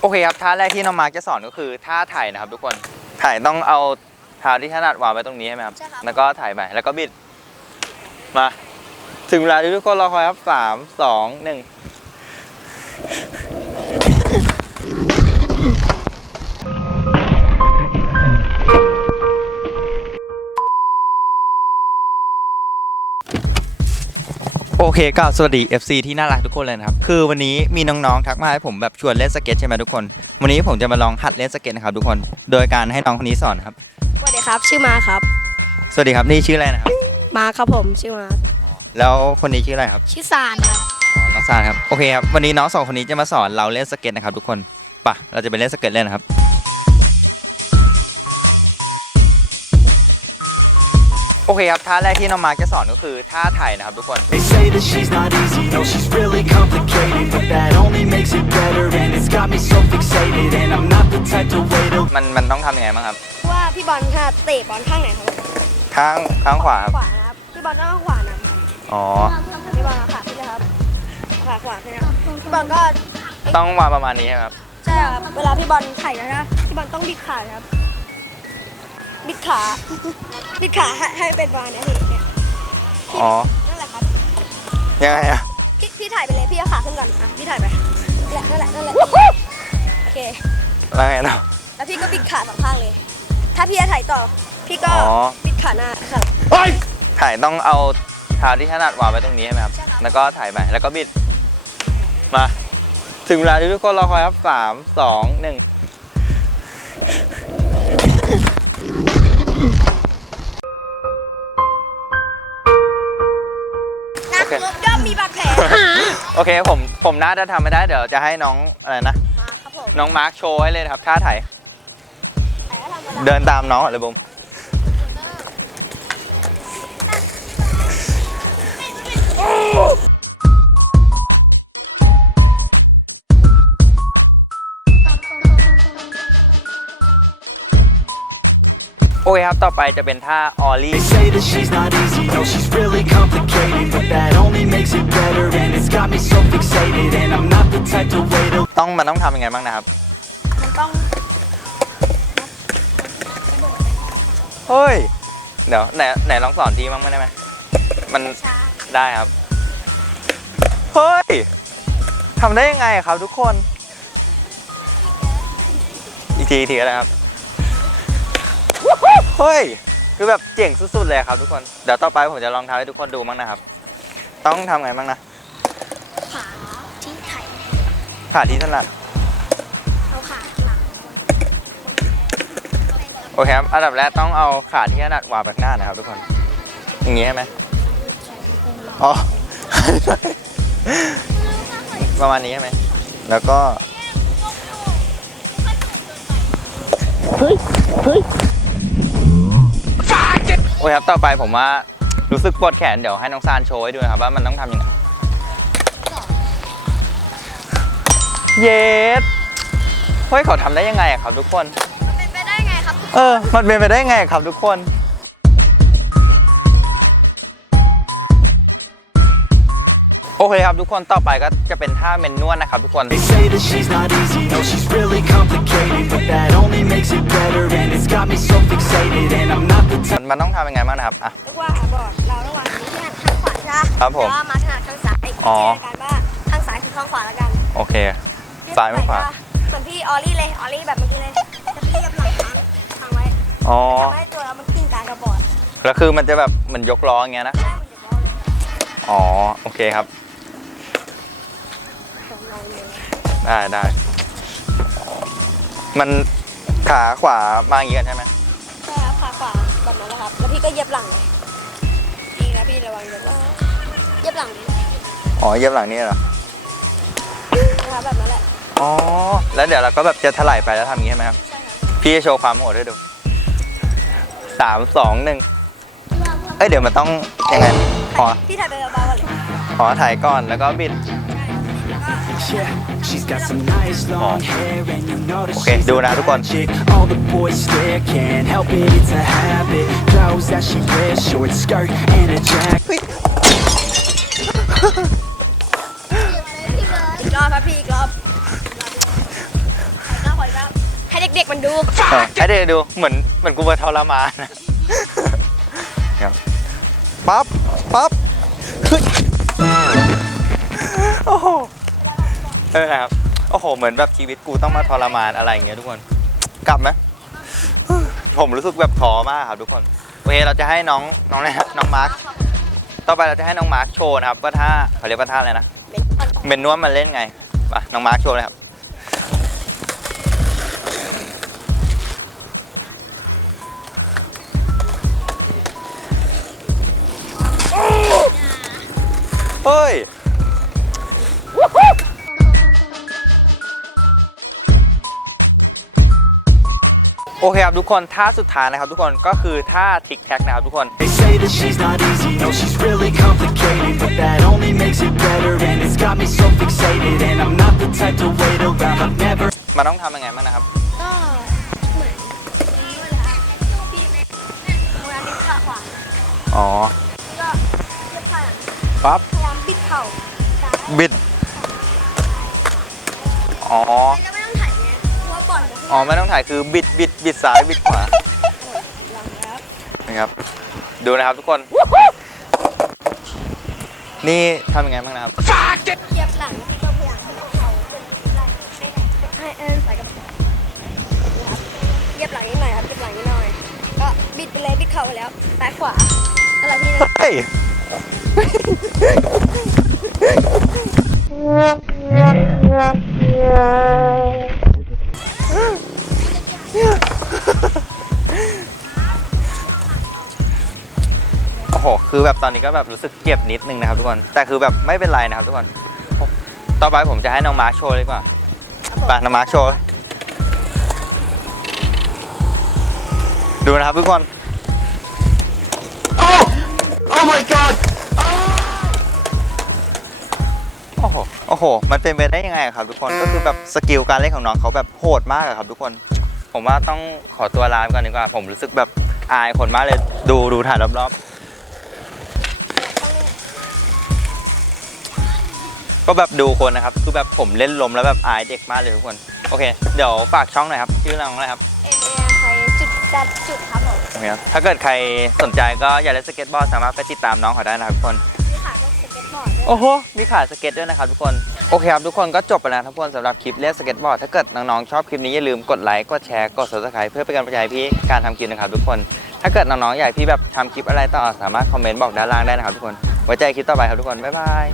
โอเคครับท่าแรกที่น้องมาร์กจะสอนก็คือท่าถ่ายนะครับทุกคนถ่ายต้องเอาเท้าที่ถนัดวางไว้ตรงนี้ใช่ไหมครับ ใช่ครับ แล้วก็ถ่ายไปแล้วก็บิด มา ถึงเวลาที่ทุกคนรอคอยครับสามสองหนึ่ง เคก็สวัสดี FC ที่น่ารักทุกคนเลยนะครับ คือวันนี้มีน้องๆทักมาให้ผมแบบชวนเล่นสเก็ตใช่ไหมทุกคน วันนี้ผมจะมาลองหัดเล่นสเก็ตนะครับทุกคน โดยการให้น้องคนนี้สอนครับ สวัสดีครับ ชื่อมาครับ สวัสดีครับนี่ชื่ออะไรนะครับ มาครับผมชื่อมาแล้วคนนี้ชื่ออะไรครับชื่อซานครับอ๋อน้องซานครับโอเคครับวันนี้น้องสองคนนี้จะมาสอนเราเล่นสเก็ตนะครับทุกคนไปะเราจะไปเล่นสเก็ตเล่นนะครับ โอเคครับท่าแรกที่น้องมาร์กจะสอนก็คือท่าถ่ายนะครับทุกคน They say that she's not easy, no she's really complicated But that only makes it better and it's got me so fixated And I'm not the type to wait a มันมันต้องทำยังไงบ้างครับ ว่าพี่บอลค่ะเตะบอลข้างไหนครับข้างข้างขวาครับ ขวานะครับพี่บอลต้องเอาขวานะครับอ๋อ พี่บอลเอาขาขึ้นนะครับเอาขาขวาขึ้นนะครับพี่บอลก็ต้องวางประมาณนี้ใช่ไหมครับ ใช่ครับเวลาพี่บอลไถ่นะพี่บอลต้องบิดขานะครับ บิดขาบิดขาให้ให้เป็นประมาณนี้เนี่ยอ๋อ นั่นแหละครับ ยังไงอะพี่พี่ถ่ายไปเลยพี่เอาขาขึ้นก่อนอะพี่ถ่ายไปนั่นแหละนั่นแหละนั่นแหละโอเค แล้วไงเนาะ แล้วพี่ก็บิดขาสองข้างเลย ถ้าพี่จะถ่ายต่อ พี่ก็อ๋อ บิดขาหน้าค่ะ ถ่ายต้องเอาเท้าที่ถนัดวางไว้ตรงนี้ใช่ไหมครับ ใช่ครับ แล้วก็ถ่ายไป แล้วก็บิด มา ถึงเวลาที่ทุกคนรอคอยครับสาม สอง หนึ่ง โอเคผมผมน่าจะทำไม่ได้เดี๋ยวจะให้น้องอะไรนะ มาครับผมน้องมาร์คโชว์ให้เลยนะครับท่าถ่ายถ่ายแล้วทำอะไรเดินตามน้องก่อนเลยบุม อเคครับ ต่อไปจะเป็นท่าออลลี่ They say that she's not easy, no she's really complicated But that only makes it better and it's got me so fixated And I'm not the type to wait a ต้องมันต้องทำยังไงบ้างนะครับ มันต้องเฮ้ย เดี๋ยวไหนไหนลองสอนทีมั้างได้ไหมมันช้าได้ครับ เฮ้ยทำได้ยังไงครับทุกคน อีกทีอีกทีอะไรครับ เฮ้ย คือแบบเจ๋งสุดๆเลยครับทุกคน เดี๋ยวต่อไปผมจะลองทำให้ทุกคนดูมั้งนะครับ ต้องทำไงบ้างนะ ขาที่ไถ่ขาที่ถนัด เอาขาหลังโอเคครับ อันดับแรกต้องเอาขาที่ถนัดวางไปข้างหน้านะครับทุกคน อย่างนี้ใช่ไหมอ๋อ ประมาณนี้ใช่ไหม แล้วก็ โอ้ยครับต่อไปผมว่ารู้สึกปวดแขนเดี๋ยวให้น้องซานโชว์ให้ดูนะครับว่ามันต้องทำยังไงเยสเฮ้ยเขาทำได้ยังไงอะครับทุกคน มันเป็นไปได้ไงครับเออ มันเป็นไปได้ไงครับทุกคนโอเคครับทุกคนต่อไปก็จะเป็นท่าเมนนวดนะครับทุกคน They say that she's not easy, no she's really complicated But that only makes it better and it's got me so มั type นมันต้องทำยังไงบ้างนะครับอะ เรียกว่าบอร์ดเราระหว่างนี้ถนัดข้างขวาใช่ไหมครับผมแล้วมาถนัดข้างซ้ายอ๋อเจอกันว่าข้างซ้ายคือข้างขวาแล้วกันโอเค ซ้ายไม่ขวา ส่วนพี่ออลลี่เลยออลลี่แบบเมื่อกี้เลยจะพี่กับหลังค้างค้างไว้อ๋อ ทำให้ตัวเรามันขึ้นกลางกับบอร์ดแล้วคือมันจะแบบเหมันยกล้ออย่างเงี้ยนะได้มันจะบอลเลยอ๋อ โอเคครับ ของเราเลยได้ได้ มันขาขวามาอย่างงี้กันใช่ไหม แบบนั้นแหละครับ แล้วพี่ก็เย็บหลังเลยนี่นะพี่ระวังเย็บหลังเย็บหลังนี้อ๋อเย็บหลังนี่เหรอนะครับแบบนั้นแหละ อ๋อ แล้วเดี๋ยวเราก็แบบจะถลายไปแล้วทำอย่างงี้ใช่ไหมครับ ใช่ครับพี่จะโชว์ความโหดให้ดูสามสองหนึ่งเอ้ยเดี๋ยวมันต้องยังไงขอพี่ถ่ายไปเบาๆก่อนเลย ขอถ่ายก่อนแล้วก็บิด โอเค she's ดู a นะทุกคน hot chick. All the boys stare, can't help it, it's a habit. Clothes that she wears, short skirt and a jacket. อีกรอบครับพี่อีกรอบเด็กๆมันดู เออให้เด็กดูเหมือนเหมือนกูมาทรมานนะครับปั๊บปั๊บเฮ้ยโอ้โห เออครับ โอ้โห เหมือนแบบชีวิตกูต้องมาทรมานอะไรอย่างเงี้ยทุกคน กลับไหมผมรู้สึกแบบท้อมากครับทุกคน โอเค เราจะให้น้องน้องอะไรนะน้องมาร์ค ต่อไปเราจะให้น้องมาร์คโชว์นะครับว่าท่าเขาเรียกว่าท่าอะไรนะเบอลเมนนวดมันเล่นไงไปน้องมาร์คโชว์เลยครับเฮ้ย เคครับทุกคนท่าสุดท้ายนะครับทุกคนก็คือท่าทิกแท็กนะครับทุกคน They say that she's not easy, no she's really complicated But that only makes it better and it's got me so fixated And I'm not the type to wait around, I've never มันต้องทำยังไงบ้างนะครับ ก็เหมือนด้วยนะคะพี่เวลาดึงขาขวาอ๋อ ก็เลือกขาหลังปั๊บ พยายามบิดเข่าซ้ายบิด อ๋อ แล้วไอลมันอ๋อไม่ต้องถ่ายคือบิดบิดบิดซ้ายบิดขวาหลังแล้วนะครับ ดูนะครับทุกคน นี่ทำยังไงบ้างนะครับเหยียบหลังพี่ก็พยายามให้เขาเป็นไหล่ให้ให้เอ็นใส่กับนะครับเหยียบหลังนิดหน่อยครับเหยียบหลังนิดหน่อย ก็บิดไปเลยบิดเข่าไปแล้วซ้ายขวาอะไรพี่นะเฮ้ย อ้โห คือแบบตอนนี้ก็แบบรู้สึกเจ็บนิดนึงนะครับทุกคน แต่คือแบบไม่เป็นไรนะครับทุกคน ต่อไปผมจะให้น้องมาร์คโชว์เลยดีกว่าไปน้องมาร์คโชว์ ดูนะครับทุกคน Oh my god! โอ้โห โอ้โห มันเป็นไปได้ยังไงอะครับทุกคน ก็คือแบบสกิลการเล่นของน้องเขาแบบโหดมากอะครับทุกคน ผมว่าต้องขอตัวลาไปก่อนดีกว่า ผมรู้สึกแบบอายคนมากเลย ดูดูถ่ายรอบๆ ก็แบบดูคนนะครับ คือแบบผมเล่นลมแล้วแบบอายเด็กมากเลยทุกคน โอเค เดี๋ยวฝากช่องหน่อยครับ ชื่อน้องอะไรครับเอ็นเอใครจุดจัดจุดครับผมโอเคครับถ้าเกิดใครสนใจก็อยากเล่นสเก็ตบอร์ดสามารถไปติดตามน้องเขาได้นะครับทุกคนมีขาพวกสเก็ตบอร์ดด้วย โอ้โห มีขายสเก็ตด้วยนะครับทุกคน โอเคครับทุกคนก็จบไปแล้วครับทุกคนสำหรับคลิปเล่นสเก็ตบอร์ด ถ้าเกิดน้องๆชอบคลิปนี้อย่าลืมกดไลค์ กดแชร์ กด subscribe เพื่อเป็นกำลังใจให้พี่การทำคลิปนะครับทุกคน ถ้าเกิดน้องๆอยากให้พี่แบบทำคลิปอะไรต่อสามารถคอมเมนต์บอกด้านล่างได้นะครับทุกคน ไว้เจอกันคลิปต่อไปครับทุกคน บ๊ายบาย